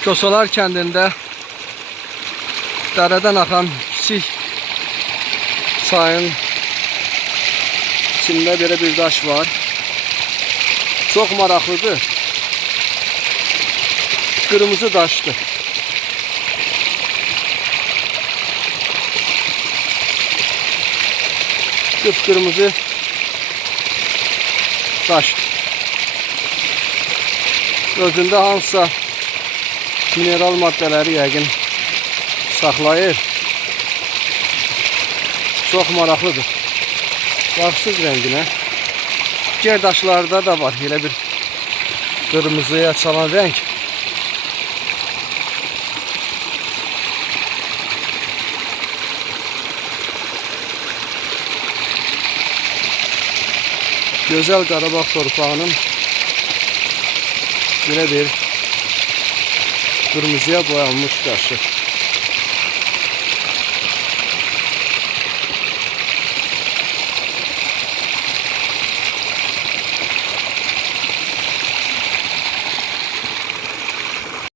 Kosolar kəndində dərədən axan kiçik çayın içində belə bir daş var. Çox maraqlıdır. Qırmızı daşdır. Qıpqırmızı daşdır. Özündə hansısa mineral maddələri yəqin saxlayır. Çox maraqlıdır. Baxsız rənginə. Digər daşlarda da var elə bir qırmızıya çalan rəng. Gözəl Qarabağ torpağının belə bir qırmızıya boyanmış daşı.